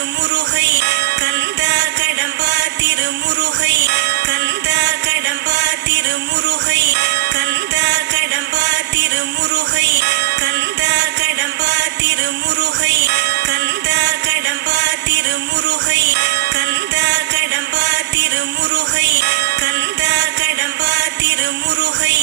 திருமுருகை கந்தா கடம்பா திருமுருகை கந்தா கடம்பா திருமுருகை கந்தா கடம்பா திருமுருகை கந்தா கடம்பா திருமுருகை கந்தா கடம்பா திருமுருகை கந்தா கடம்பா திருமுருகை கந்தா கடம்பா திருமுருகை.